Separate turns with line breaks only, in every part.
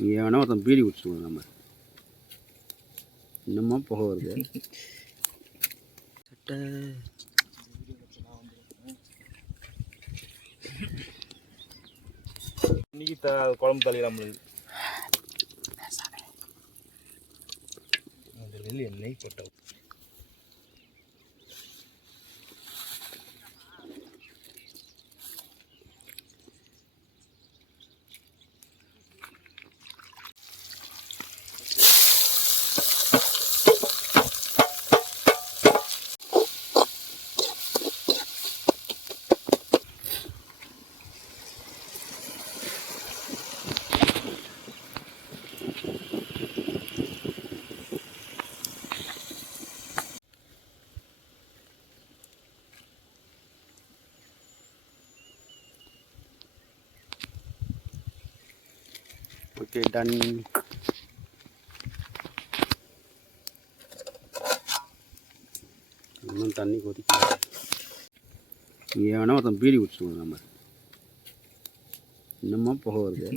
இங்கே வேணா ஒருத்தன் பீடி குடிச்சிட்டு நம்ம. இன்னுமா புகை வருது? சட்டை.
இன்னைக்கு த குழம்பு நம்மளுக்கு அதில் எண்ணெய் போட்டோம்.
ஓகே டன் இன்னும் தண்ணி கொதிக்க ஏன்னா ஒருத்தன் பீடி குடிச்சிட்டு நம்ம இன்னமும் புகை வருது.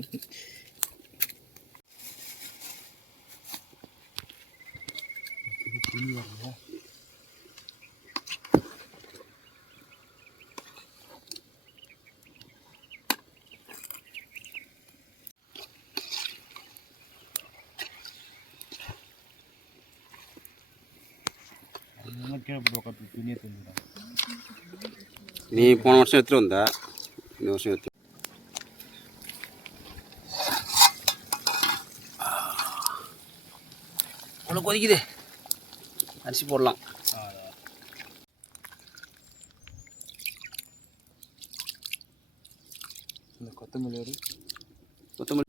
கீழே போட்டு உட்காந்து துணியை தந்துடும்
நீ போன வருஷம் எடுத்துகிட்டு வந்த இந்த வருஷம் எடுத்து அவ்வளோ கொதிக்குது அரிசி போடலாம்
இந்த கொத்தமல்லி
கொத்தமல்லி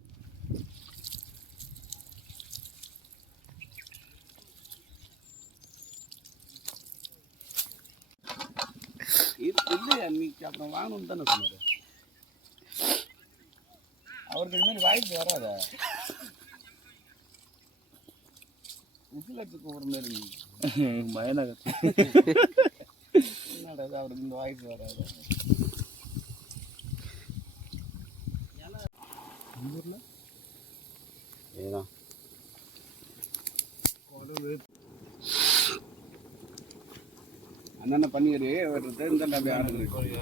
இது இல்லை அன்னைக்கு அப்புறம் வாங்கணும்னு தானே சொன்னார்.
அவருக்கு மாதிரி வாய்ப்பு வராத?
உசிலத்துக்கு ஒரு மாதிரி
மயனகர்.
என்னடா இது அவருக்கு இந்த வாய்ஸ் வராது? ஏதான் அண்ணன் பண்ணிடு வெட்டுறது இந்த அப்படியே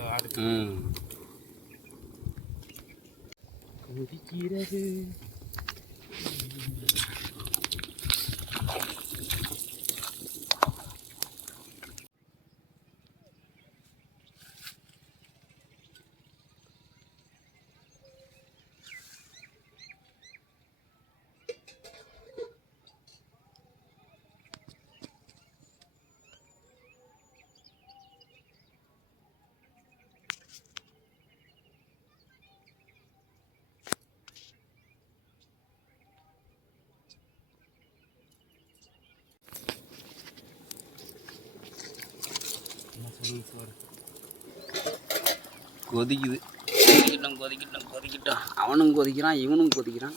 கொதிக்குது. கொதிக்கிட்டோம் கொதிக்கிட்டோம் கொதிக்கிட்டோம். அவனும் கொதிக்கிறான் இவனும் கொதிக்கிறான்.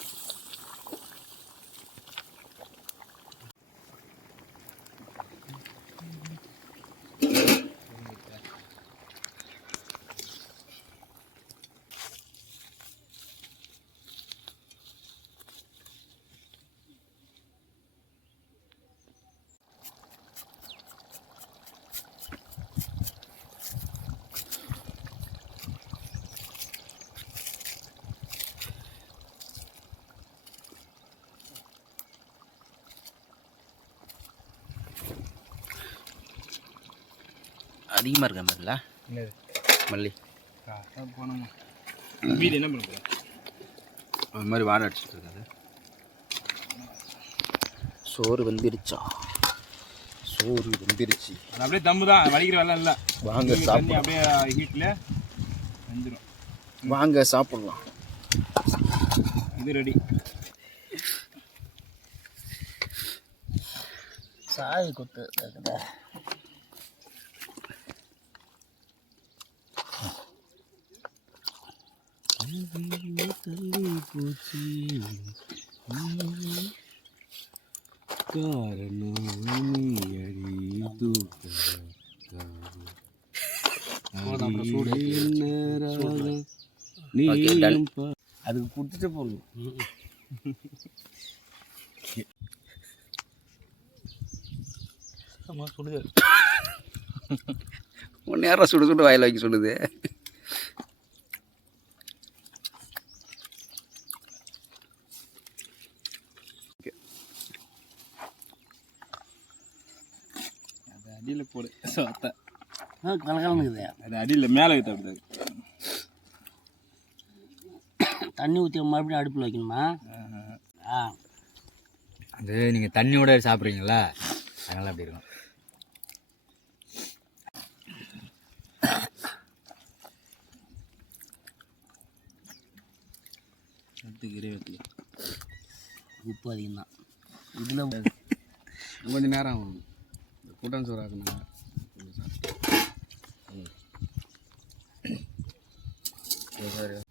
அதிகமாக இருக்க மாதிரில? மல்லி.
போனோமா. வீடு என்ன பண்ணுறது
அது மாதிரி வாடை அடிச்சிட்டு இருக்காது சோறு வெந்துருச்சா? சோறு வெந்துருச்சு.
அது அப்படியே தம்பு தான் வலிக்கிற வேலை இல்லை.
வாங்க சாப்பிடலாம்.
அப்படியே ஹீட்டில் வெந்துடும்
வாங்க சாப்பிடலாம்.
இது ரெடி
சாய் கொத்து காரணம் நீ அடி அதுக்கு கொடுத்துட்டு போகணும்
சுடுது
ஒன்று நேரம் சுடு சுடு வாயில் வைக்க சொல்லுது
அது அடியில் போடு. சொத்த
கலகலங்குது.
அது அடியில் மேலே வைத்த அப்படி
தண்ணி ஊற்றி மறுபடியும் அடுப்பில் வைக்கணுமா? ஆ.
அது நீங்கள் தண்ணியோட சாப்பிட்றீங்களா? அதனால் அப்படி இருக்கும்.
உப்பு அதிகம் தான் இதில்
கொஞ்சம் நேரம் ஆகும். கூட்டம் சோறு ஆக்கணும்
சரி